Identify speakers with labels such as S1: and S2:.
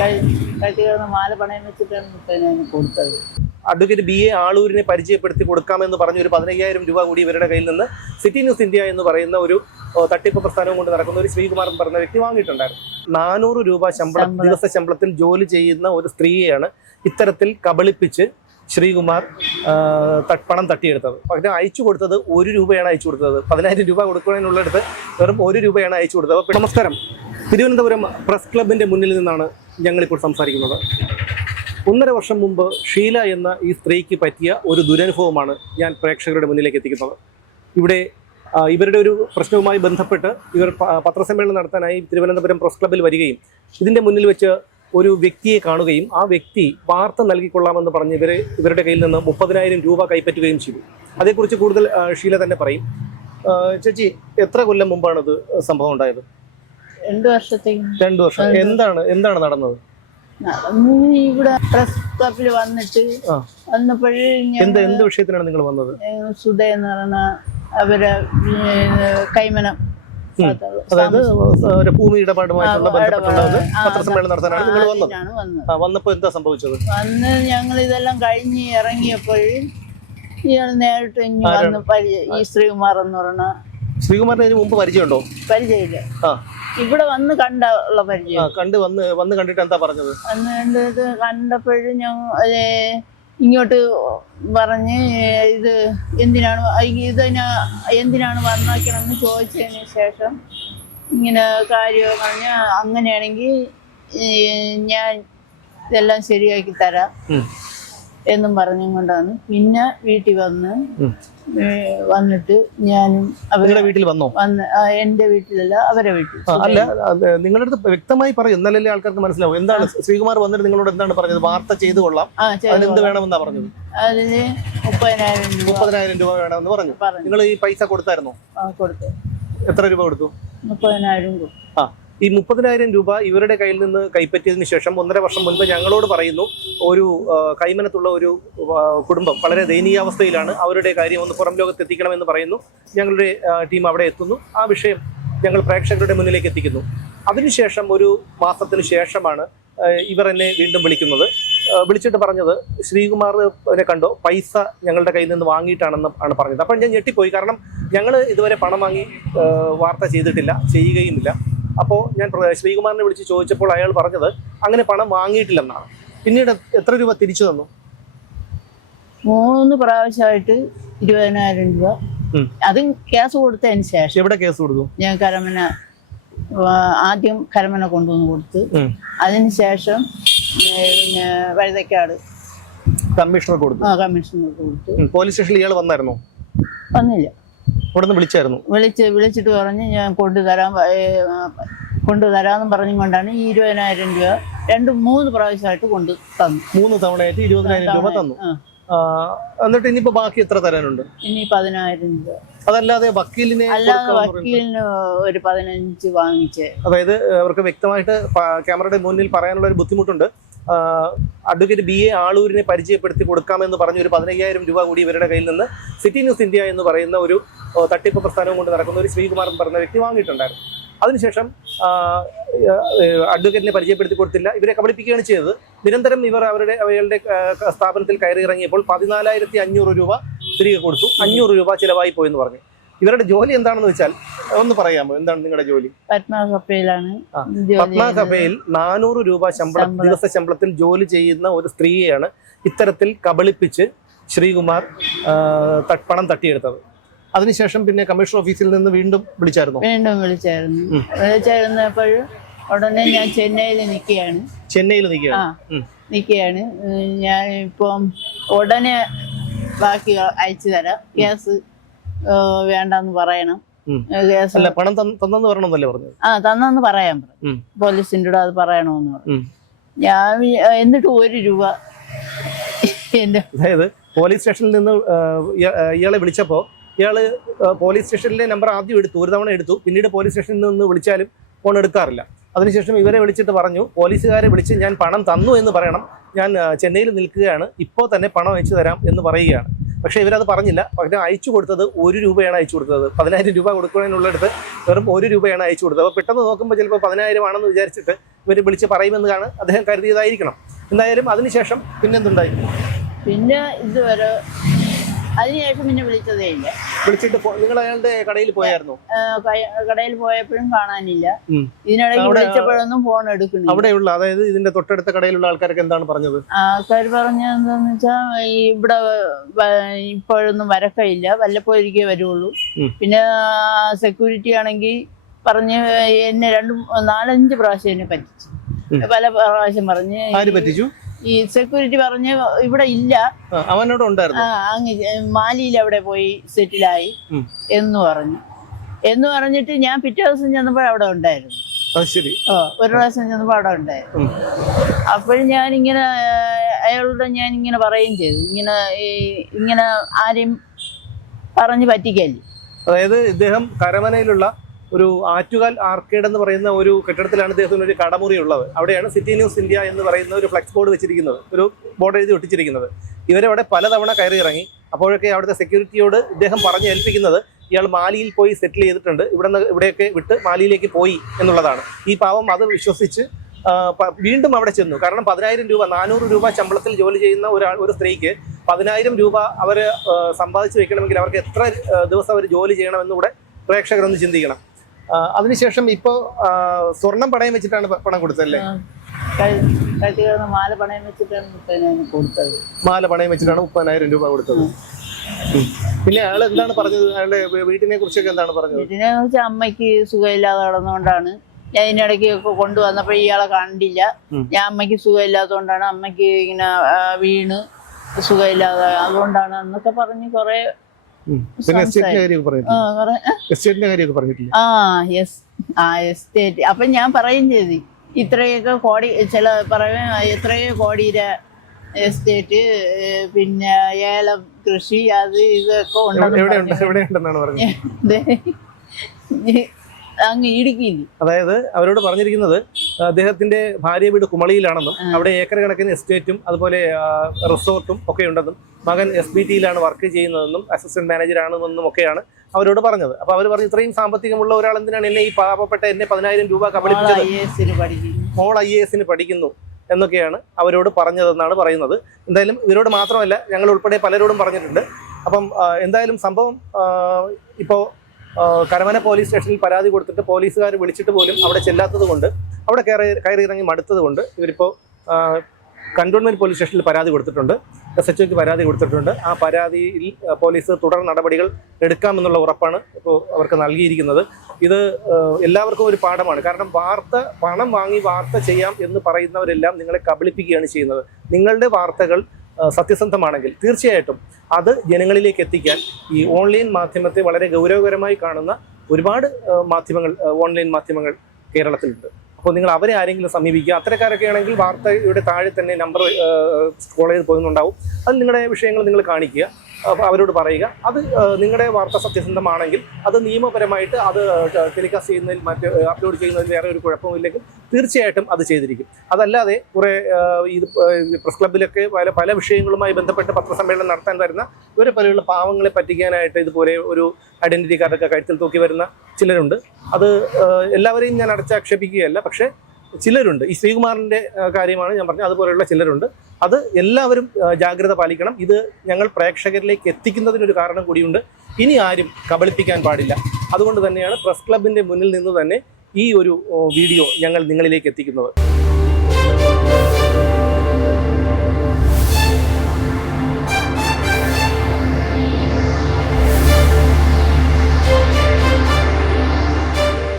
S1: കഴുത്തി കിടന്ന് മാല പണയം വെച്ചിട്ടാണ് മുപ്പതിനായിരം കൊടുത്തത്.
S2: അഡ്വക്കേറ്റ് ബി എ ആളൂരിനെ പരിചയപ്പെടുത്തി കൊടുക്കാമെന്ന് പറഞ്ഞ ഒരു പതിനയ്യായിരം രൂപ കൂടി ഇവരുടെ കയ്യിൽ നിന്ന് സിറ്റി ന്യൂസ് ഇന്ത്യ എന്ന് പറയുന്ന ഒരു തട്ടിപ്പ് പ്രസ്ഥാനവും കൊണ്ട് നടക്കുന്ന ഒരു ശ്രീകുമാർ എന്ന് പറഞ്ഞ വ്യക്തി വാങ്ങിയിട്ടുണ്ടായിരുന്നു. നാനൂറ് രൂപ ശമ്പളം. ദിവസ ശമ്പളത്തിൽ ജോലി ചെയ്യുന്ന ഒരു സ്ത്രീയെയാണ് ഇത്തരത്തിൽ കബളിപ്പിച്ച് ശ്രീകുമാർ പണം തട്ടിയെടുത്തത്. പകരം അയച്ചു കൊടുത്തത് ഒരു രൂപയാണ് അയച്ചു കൊടുത്തത്. പതിനായിരം രൂപ കൊടുക്കുന്നതിനുള്ളടുത്ത് വെറും ഒരു രൂപയാണ് അയച്ചു കൊടുത്തത്. നമസ്കാരം. തിരുവനന്തപുരം പ്രസ് ക്ലബിന്റെ മുന്നിൽ നിന്നാണ് ഞങ്ങളിപ്പോൾ സംസാരിക്കുന്നത്. ഒന്നര വർഷം മുമ്പ് ഷീല എന്ന ഈ സ്ത്രീക്ക് പറ്റിയ ഒരു ദുരനുഭവമാണ് ഞാൻ പ്രേക്ഷകരുടെ മുന്നിലേക്ക് എത്തിക്കുന്നത്. ഇവിടെ ഇവരുടെ ഒരു പ്രശ്നവുമായി ബന്ധപ്പെട്ട് ഇവർ പത്രസമ്മേളനം നടത്താനായി തിരുവനന്തപുരം പ്രസ് ക്ലബ്ബിൽ വരികയും ഇതിന്റെ മുന്നിൽ വെച്ച് ഒരു വ്യക്തിയെ കാണുകയും ആ വ്യക്തി വാർത്ത നൽകിക്കൊള്ളാമെന്ന് പറഞ്ഞ് ഇവരെ ഇവരുടെ കയ്യിൽ നിന്ന് മുപ്പതിനായിരം രൂപ കൈപ്പറ്റുകയും ചെയ്തു. അതേക്കുറിച്ച് കൂടുതൽ ഷീല തന്നെ പറയും. ചേച്ചി എത്ര കൊല്ലം മുമ്പാണ് ഇത് സംഭവം ഉണ്ടായത്?
S1: രണ്ടു വർഷത്തേക്ക്
S2: രണ്ടു വർഷം. എന്താണ് എന്താണ് നടന്നത്?
S1: നടന്ന് ഇവിടെ പ്രസ് ക്ലബിൽ വന്നിട്ട്. വന്നപ്പോഴേ
S2: എന്ത് എന്ത് വിഷയത്തിനാണ് നിങ്ങൾ വന്നത്?
S1: സുധ എന്ന് പറയുന്ന അവരെ കൈമനം
S2: അതായത് ഒരു ഭൂമി ഇടപാടുമായിട്ടുള്ള പത്രസമ്മേളനം നടത്താനാണ് നിങ്ങൾ വന്നത്. വന്നപ്പോ എന്താ സംഭവിച്ചത്?
S1: അന്ന് ഞങ്ങൾ ഇതെല്ലാം കഴിഞ്ഞ് ഇറങ്ങിയപ്പോൾ ഇയാൾ നേരിട്ട് ഇനി? വന്ന് ഈ ശ്രീകുമാർ എന്ന് പറഞ്ഞ
S2: ശ്രീകുമാറിന് ഇതിന് മുമ്പ് പരിചയമുണ്ടോ?
S1: പരിചയമില്ല. ഇവിടെ വന്ന് കണ്ട ഉള്ള പരിചയം.
S2: കണ്ട് വന്ന് വന്ന് കണ്ടിട്ട് എന്താ പറഞ്ഞത്?
S1: അന്ന് കണ്ടത് കണ്ടപ്പോഴും ഞാൻ ഇങ്ങോട്ട് പറഞ്ഞ് ഇത് എന്തിനാണ് ഇത് എന്തിനാണ് വർണാക്കണമെന്ന് ചോദിച്ചതിന് ശേഷം ഇങ്ങനെ കാര്യം പറഞ്ഞ അങ്ങനെയാണെങ്കിൽ ഞാൻ ഇതെല്ലാം ശരിയാക്കി തരാം. എന്നും പറഞ്ഞും കൊണ്ടാണ്. പിന്നെ വീട്ടിൽ വന്ന് വന്നിട്ട് ഞാനും
S2: അവരുടെ വീട്ടിൽ വന്നോ?
S1: വന്ന് എന്റെ വീട്ടിലല്ല അവരെ വീട്ടിൽ.
S2: അല്ല നിങ്ങളുടെ അടുത്ത് വ്യക്തമായി പറയും. എന്നാലല്ലേ ആൾക്കാർക്ക് മനസ്സിലാവും. എന്താണ് ശ്രീകുമാർ വന്നിട്ട് നിങ്ങളോട് എന്താണ് പറഞ്ഞത്? വാർത്ത ചെയ്തു കൊള്ളാം. എന്ത് വേണമെന്നാ പറഞ്ഞത്?
S1: അതിന് മുപ്പതിനായിരം രൂപ
S2: മുപ്പതിനായിരം രൂപ വേണമെന്ന് പറഞ്ഞു. നിങ്ങൾ ഈ പൈസ കൊടുത്തായിരുന്നോ?
S1: കൊടുത്തു.
S2: എത്ര രൂപ കൊടുത്തു?
S1: മുപ്പതിനായിരം രൂപ
S2: ആ. ഈ മുപ്പതിനായിരം രൂപ ഇവരുടെ കയ്യിൽ നിന്ന് കൈപ്പറ്റിയതിനു ശേഷം ഒന്നര വർഷം മുൻപ് ഞങ്ങളോട് പറയുന്നു ഒരു കൈമനത്തുള്ള ഒരു കുടുംബം വളരെ ദയനീയാവസ്ഥയിലാണ് അവരുടെ കാര്യം ഒന്ന് പുറം ലോകത്ത് എത്തിക്കണമെന്ന് പറയുന്നു. ഞങ്ങളുടെ ടീം അവിടെ എത്തുന്നു. ആ വിഷയം ഞങ്ങൾ പ്രേക്ഷകരുടെ മുന്നിലേക്ക് എത്തിക്കുന്നു. അതിനുശേഷം ഒരു മാസത്തിന് ശേഷമാണ് ഇവർ എന്നെ വീണ്ടും വിളിക്കുന്നത്. വിളിച്ചിട്ട് പറഞ്ഞത് ശ്രീകുമാറിനെ കണ്ടോ? പൈസ ഞങ്ങളുടെ കയ്യിൽ നിന്ന് വാങ്ങിയിട്ടാണെന്ന് ആണ് പറഞ്ഞത്. അപ്പം ഞാൻ ഞെട്ടിപ്പോയി. കാരണം ഞങ്ങൾ ഇതുവരെ പണം വാങ്ങി വാർത്ത ചെയ്തിട്ടില്ല ചെയ്യുകയുമില്ല. അപ്പോൾ ഞാൻ ശ്രീകുമാറിനെ വിളിച്ച് ചോദിച്ചപ്പോൾ അയാൾ പറഞ്ഞത് അങ്ങനെ പണം വാങ്ങിയിട്ടില്ലെന്നാണ്. പിന്നീട് എത്ര രൂപ തിരിച്ചു തന്നു?
S1: മൂന്ന് പ്രാവശ്യമായിട്ട് ഇരുപതിനായിരം രൂപ. അതും കേസ് കൊടുത്തതിന് ശേഷം.
S2: എവിടെ കേസ് കൊടുത്തു?
S1: ഞാൻ കരമന ആദ്യം കരമന കൊണ്ടുവന്ന് കൊടുത്ത്.
S2: അതിനുശേഷം
S1: അതിന് ശേഷം പിന്നെ വഴുതക്കാട്.
S2: കമ്മീഷണർ കൊടുത്തു.
S1: ആ കമ്മീഷണർ കൊടുത്തു.
S2: പോലീസ് സ്റ്റേഷനിൽ ഇയാൾ വന്നായിരുന്നോ?
S1: വന്നില്ല.
S2: ഇവിടെ നിന്ന് വിളിച്ചായിരുന്നു.
S1: വിളിച്ച് വിളിച്ചിട്ട് പറഞ്ഞ് ഞാൻ കൊണ്ടുതരാൻ കൊണ്ടുതരാന്ന് കൊണ്ടുതരാമെന്നും പറഞ്ഞും കൊണ്ടാണ് ഈ ഇരുപതിനായിരം രൂപ രണ്ട് മൂന്ന് പ്രാവശ്യമായിട്ട് കൊണ്ട് തന്നു.
S2: മൂന്ന് തവണയായിട്ട് ഇരുപതിനായിരം രൂപ തന്നു. എന്നിട്ട് ഇനിയിപ്പോ ബാക്കി എത്ര തരാനുണ്ട്?
S1: ഇനി പതിനായിരം രൂപ.
S2: അതല്ലാതെ വക്കീലിനെ
S1: അല്ലാതെ വക്കീലിന് ഒരു പതിനഞ്ച് വാങ്ങിച്ച്.
S2: അതായത് അവർക്ക് വ്യക്തമായിട്ട് ക്യാമറയുടെ മുന്നിൽ പറയാനുള്ള ഒരു ബുദ്ധിമുട്ടുണ്ട്. അഡ്വക്കേറ്റ് ബി എ ആളൂരിനെ പരിചയപ്പെടുത്തി കൊടുക്കാമെന്ന് പറഞ്ഞ ഒരു പതിനയ്യായിരം രൂപ കൂടി ഇവരുടെ കയ്യിൽ നിന്ന് സിറ്റി ന്യൂസ് ഇന്ത്യ എന്ന് പറയുന്ന ഒരു തട്ടിപ്പ് പ്രസ്ഥാനവും കൊണ്ട് നടക്കുന്ന ഒരു ശ്രീകുമാർ എന്ന് പറയുന്ന വ്യക്തി വാങ്ങിയിട്ടുണ്ടായിരുന്നു. അതിനുശേഷം അഡ്വക്കേറ്റിനെ പരിചയപ്പെടുത്തി കൊടുത്തില്ല. ഇവരെ കബളിപ്പിക്കുകയാണ് ചെയ്തത്. നിരന്തരം ഇവർ അവരുടെ അവരുടെ സ്ഥാപനത്തിൽ കയറി ഇറങ്ങിയപ്പോൾ പതിനാലായിരത്തി അഞ്ഞൂറ് രൂപ തിരികെ കൊടുത്തു. അഞ്ഞൂറ് രൂപ ചിലവായി പോയെന്ന് പറഞ്ഞു. ഇവരുടെ ജോലി എന്താണെന്ന് വെച്ചാൽ ഒന്ന് പറയാമോ? എന്താണ് നിങ്ങളുടെ ജോലി?
S1: പത്മസഭയിലാണ്
S2: പത്മസഭയിൽ നാനൂറ് രൂപ ശമ്പളം. ദിവസ ശമ്പളത്തിൽ ജോലി ചെയ്യുന്ന ഒരു സ്ത്രീയെയാണ് ഇത്തരത്തിൽ കബളിപ്പിച്ച് ശ്രീകുമാർ പണം തട്ടിയെടുത്തത്. അതിനുശേഷം പിന്നെ കമ്മീഷൻ ഓഫീസിൽ നിന്ന് വീണ്ടും വിളിച്ചായിരുന്നു?
S1: വീണ്ടും വിളിച്ചായിരുന്നു. വിളിച്ചായിരുന്നപ്പോൾ ഉടനെ ഞാൻ ചെന്നൈയിൽ നിൽക്കുകയാണ്.
S2: ചെന്നൈയിൽ നിൽക്കുകയാണ്?
S1: നിൽക്കുകയാണ്. ഞാൻ ഇപ്പം ഉടനെ ബാക്കി അയച്ചു തരാം. ഏ, വേണ്ടെന്ന് പറയണം.
S2: അല്ല പണം തന്നെന്ന് പറയണമെന്നല്ലേ പറഞ്ഞു
S1: ആ തന്നെന്ന് പറയാൻ പറഞ്ഞു.
S2: പോലീസിന്റെ
S1: പോലീസിന്റെ കൂടെ അത് പറയണമെന്ന് പറഞ്ഞു. ഞാൻ എന്നിട്ട് ഒരു രൂപ എന്റെ
S2: അതായത് പോലീസ് സ്റ്റേഷനിൽ നിന്ന് ഇയാളെ വിളിച്ചപ്പോ ഇയാൾ പോലീസ് സ്റ്റേഷനിലെ നമ്പർ ആദ്യം എടുത്തു. ഒരു തവണ എടുത്തു. പിന്നീട് പോലീസ് സ്റ്റേഷനിൽ നിന്ന് വിളിച്ചാലും ഫോൺ എടുക്കാറില്ല. അതിനുശേഷം ഇവരെ വിളിച്ചിട്ട് പറഞ്ഞു പോലീസുകാരെ വിളിച്ച് ഞാൻ പണം തന്നു എന്ന് പറയണം. ഞാൻ ചെന്നൈയിൽ നിൽക്കുകയാണ്. ഇപ്പോൾ തന്നെ പണം അയച്ചു തരാം എന്ന് പറയുകയാണ്. പക്ഷേ ഇവരത് പറഞ്ഞില്ല. പകരം അയച്ചു കൊടുത്തത് ഒരു രൂപയാണ് അയച്ചു കൊടുത്തത്. പതിനായിരം രൂപ കൊടുക്കുന്നതിനുള്ളടുത്ത് വെറും ഒരു രൂപയാണ് അയച്ചു കൊടുത്തത്. അപ്പോൾ പെട്ടെന്ന് നോക്കുമ്പോൾ ചിലപ്പോൾ പതിനായിരം ആണെന്ന് വിചാരിച്ചിട്ട് ഇവർ വിളിച്ച് പറയുമെന്നാണ് അദ്ദേഹം കരുതിയതായിരിക്കണം. എന്തായാലും അതിനുശേഷം പിന്നെന്തുണ്ടായി?
S1: പിന്നെ ഇതുവരെ അതിനുശേഷം പിന്നെ വിളിച്ചതേ ഇല്ല.
S2: വിളിച്ചിട്ട് നിങ്ങൾ അയാളുടെ കടയിൽ പോയായിരുന്നു?
S1: കടയിൽ പോയപ്പോഴും കാണാനില്ല. ഇതിനിടയ്ക്ക് വിളിച്ചപ്പോഴൊന്നും ഫോൺ എടുക്കുന്നു
S2: അവിടെയുള്ള അതായത് ഇതിന്റെ തൊട്ടടുത്ത കടയിലുള്ള ആൾക്കാരൊക്കെ എന്താണ് പറഞ്ഞത്?
S1: ആൾക്കാർ പറഞ്ഞെന്താന്ന് വെച്ചാ ഇവിടെ ഇപ്പോഴൊന്നും വരക്കയില്ല. വല്ലപ്പോഴിരിക്കേ വരുള്ളൂ. പിന്നെ സെക്യൂരിറ്റി ആണെങ്കിൽ പറഞ്ഞ് എന്നെ രണ്ട് നാലഞ്ച് പ്രാവശ്യം എന്നെ പറ്റിച്ചു. പല പ്രാവശ്യം പറഞ്ഞ്
S2: ആര് പറ്റിച്ചു?
S1: ഈ സെക്യൂരിറ്റി പറഞ്ഞ് ഇവിടെ ഇല്ല.
S2: അവനോട് ഉണ്ടായിരുന്നു.
S1: അങ്ങ് മാലിയിൽ അവിടെ പോയി സെറ്റിലായി എന്ന് പറഞ്ഞു. എന്ന് പറഞ്ഞിട്ട് ഞാൻ പിറ്റേ ദിവസം ചെന്നപ്പോൾ അവിടെ ഉണ്ടായിരുന്നു.
S2: ശരി.
S1: ഒരു പ്രാവശ്യം ചെന്നപ്പോൾ അവിടെ ഉണ്ടായിരുന്നു. അപ്പോഴും ഞാനിങ്ങനെ അയാളോട് ഞാൻ ഇങ്ങനെ പറയുകയും ചെയ്തു. ഇങ്ങനെ ഈ ഇങ്ങനെ ആരെയും പറഞ്ഞു പറ്റിക്കല്ലേ?
S2: അതായത് ഇദ്ദേഹം കരമനയിലുള്ള ഒരു ആറ്റുകാൽ ആർക്കേഡ് എന്ന് പറയുന്ന ഒരു കെട്ടിടത്തിലാണ് ഇദ്ദേഹത്തിന് ഒരു കടമുറി ഉള്ളത് അവിടെയാണ് സിറ്റി ന്യൂസ് ഇന്ത്യ എന്ന് പറയുന്ന ഒരു ഫ്ലെക്സ് ബോർഡ് വെച്ചിരിക്കുന്നത്. ഒരു ബോർഡ് എഴുതി ഒട്ടിച്ചിരിക്കുന്നത്. ഇവരവിടെ പലതവണ കയറി ഇറങ്ങി. അപ്പോഴൊക്കെ അവിടുത്തെ സെക്യൂരിറ്റിയോട് ഇദ്ദേഹം പറഞ്ഞ് ഏൽപ്പിക്കുന്നത് ഇയാൾ മാലിയിൽ പോയി സെറ്റിൽ ചെയ്തിട്ടുണ്ട്. ഇവിടെ നിന്ന് ഇവിടെയൊക്കെ വിട്ട് മാലിയിലേക്ക് പോയി എന്നുള്ളതാണ്. ഈ പാവം അത് വിശ്വസിച്ച് വീണ്ടും അവിടെ ചെന്നു. കാരണം പതിനായിരം രൂപ നാനൂറ് രൂപ ശമ്പളത്തിൽ ജോലി ചെയ്യുന്ന ഒരാൾ ഒരു സ്ത്രീക്ക് പതിനായിരം രൂപ അവർ സമ്പാദിച്ചു വെക്കണമെങ്കിൽ അവർക്ക് എത്ര ദിവസം അവർ ജോലി ചെയ്യണമെന്ന് കൂടെ പ്രേക്ഷകരൊന്ന് ചിന്തിക്കണം. അതിനുശേഷം ഇപ്പോ സ്വർണം പണയം വെച്ചിട്ടാണ് പണം കൊടുത്തല്ലേ
S1: മാല പണയം വെച്ചിട്ടാണ് കൊടുത്തത്.
S2: മാല പണയം വെച്ചിട്ടാണ് മുപ്പതിനായിരം രൂപ കൊടുത്തത്. പിന്നെ അയാൾ എന്താണ് പറഞ്ഞത്? അയാളുടെ വീട്ടിനെ കുറിച്ചൊക്കെ എന്താണ് പറഞ്ഞത്?
S1: ഇതിനെ വെച്ചാൽ അമ്മയ്ക്ക് സുഖമില്ലാതെ കിടന്നുകൊണ്ടാണ്. ഞാൻ ഇതിനിടയ്ക്ക് കൊണ്ടുവന്നപ്പോ കൊണ്ടുവന്നപ്പോൾ ഇയാളെ കണ്ടില്ല. ഞാൻ അമ്മയ്ക്ക് സുഖമില്ലാത്തതുകൊണ്ടാണ് അമ്മയ്ക്ക് ഇങ്ങനെ വീണ് സുഖമില്ലാതെ അതുകൊണ്ടാണ് എന്നൊക്കെ പറഞ്ഞ് കുറെ ആ, യെസ് ആ. എസ്റ്റേറ്റ്. അപ്പൊ ഞാൻ പറയും ചെയ്തു. ഇത്രയൊക്കെ കോടി ചില പറയും എത്രയോ കോടിയുടെ എസ്റ്റേറ്റ് പിന്നെ ഏലം കൃഷി അത് ഇതൊക്കെ
S2: ഉണ്ടെന്നാണ് പറഞ്ഞത്?
S1: അങ്ങ് ഇടുക്കിയിൽ
S2: അതായത് അവരോട് പറഞ്ഞിരിക്കുന്നത് അദ്ദേഹത്തിന്റെ ഭാര്യ വീട് കുമളിയിലാണെന്നും അവിടെ ഏക്കർ കണക്കിന് എസ്റ്റേറ്റും അതുപോലെ റിസോർട്ടും ഒക്കെ ഉണ്ടെന്നും മകൻ എസ് ബി ടിയിലാണ് വർക്ക് ചെയ്യുന്നതെന്നും അസിസ്റ്റന്റ് മാനേജർ ആണെന്നും ഒക്കെയാണ് അവരോട് പറഞ്ഞത്. അപ്പൊ അവർ പറഞ്ഞു ഇത്രയും സാമ്പത്തികമുള്ള ഒരാൾ എന്തിനാണ് എന്നെ ഈ പാവപ്പെട്ട എന്നെ പതിനായിരം രൂപ മോൾ ഐ എ എസിന് പഠിക്കുന്നു. എന്നൊക്കെയാണ് അവരോട് പറഞ്ഞതെന്നാണ് പറയുന്നത്. എന്തായാലും ഇവരോട് മാത്രമല്ല ഞങ്ങൾ ഉൾപ്പെടെ പലരോടും പറഞ്ഞിട്ടുണ്ട്. അപ്പം എന്തായാലും സംഭവം ഇപ്പോൾ കരമന പോലീസ് സ്റ്റേഷനിൽ പരാതി കൊടുത്തിട്ട് പോലീസുകാർ വിളിച്ചിട്ട് പോലും അവിടെ ചെല്ലാത്തത് കൊണ്ട് അവിടെ കയറി കയറി ഇറങ്ങി മടുത്തത് കൊണ്ട് ഇവരിപ്പോൾ കണ്ടോൺമെന്റ് പോലീസ് സ്റ്റേഷനിൽ പരാതി കൊടുത്തിട്ടുണ്ട്. എസ് എച്ച് ഒക്ക് പരാതി കൊടുത്തിട്ടുണ്ട്. ആ പരാതിയിൽ പോലീസ് തുടർ നടപടികൾ എടുക്കാമെന്നുള്ള ഉറപ്പാണ് ഇപ്പോൾ അവർക്ക് നൽകിയിരിക്കുന്നത്. ഇത് എല്ലാവർക്കും ഒരു പാഠമാണ്. കാരണം വാർത്ത പണം വാങ്ങി വാർത്ത ചെയ്യാം എന്ന് പറയുന്നവരെല്ലാം നിങ്ങളെ കബളിപ്പിക്കുകയാണ് ചെയ്യുന്നത്. നിങ്ങളുടെ വാർത്തകൾ സത്യസന്ധമാണെങ്കിൽ തീർച്ചയായിട്ടും അത് ജനങ്ങളിലേക്ക് എത്തിക്കാൻ ഈ ഓൺലൈൻ മാധ്യമത്തെ വളരെ ഗൗരവകരമായി കാണുന്ന ഒരുപാട് മാധ്യമങ്ങൾ ഓൺലൈൻ മാധ്യമങ്ങൾ കേരളത്തിലുണ്ട്. അപ്പോൾ നിങ്ങൾ അവരെ ആരെങ്കിലും സമീപിക്കുക. അത്തരക്കാരൊക്കെ ആണെങ്കിൽ വാർത്തയുടെ താഴെ തന്നെ നമ്പർ സ്ക്രോൾ ചെയ്ത് പോകുന്നുണ്ടാവും. അത് നിങ്ങളുടെ വിഷയങ്ങൾ നിങ്ങൾ കാണിക്കുക. അവരോട് പറയുക. അത് നിങ്ങളുടെ വാർത്ത സത്യസന്ധമാണെങ്കിൽ അത് നിയമപരമായിട്ട് അത് ടെലികാസ്റ്റ് ചെയ്യുന്നതിൽ മറ്റ് അപ്ലോഡ് ചെയ്യുന്നതിൽ വേറെ ഒരു കുഴപ്പമില്ലെങ്കിൽ തീർച്ചയായിട്ടും അത് ചെയ്തിരിക്കും. അതല്ലാതെ കുറേ ഇത് പ്രസ് ക്ലബിലൊക്കെ പല പല വിഷയങ്ങളുമായി ബന്ധപ്പെട്ട് പത്രസമ്മേളനം നടത്താൻ വരുന്ന ഇവരെ പോലെയുള്ള പാവങ്ങളെ പറ്റിക്കാനായിട്ട് ഇതുപോലെ ഒരു ഐഡന്റിറ്റി കാർഡൊക്കെ കഴുത്തിൽ തൂക്കി വരുന്ന ചിലരുണ്ട്. അത് എല്ലാവരെയും ഞാൻ അടച്ചാക്ഷേപിക്കുകയല്ല. പക്ഷേ ചിലരുണ്ട്. ഈ ശ്രീകുമാറിന്റെ കാര്യമാണ് ഞാൻ പറഞ്ഞത്. അതുപോലെയുള്ള ചിലരുണ്ട്. അത് എല്ലാവരും ജാഗ്രത പാലിക്കണം. ഇത് ഞങ്ങൾ പ്രേക്ഷകരിലേക്ക് എത്തിക്കുന്നതിനൊരു കാരണം കൂടിയുണ്ട്. ഇനി ആരും കബളിപ്പിക്കാൻ പാടില്ല. അതുകൊണ്ട് തന്നെയാണ് പ്രസ് ക്ലബിന്റെ മുന്നിൽ നിന്ന് തന്നെ ഈ ഒരു വീഡിയോ ഞങ്ങൾ നിങ്ങളിലേക്ക് എത്തിക്കുന്നത്.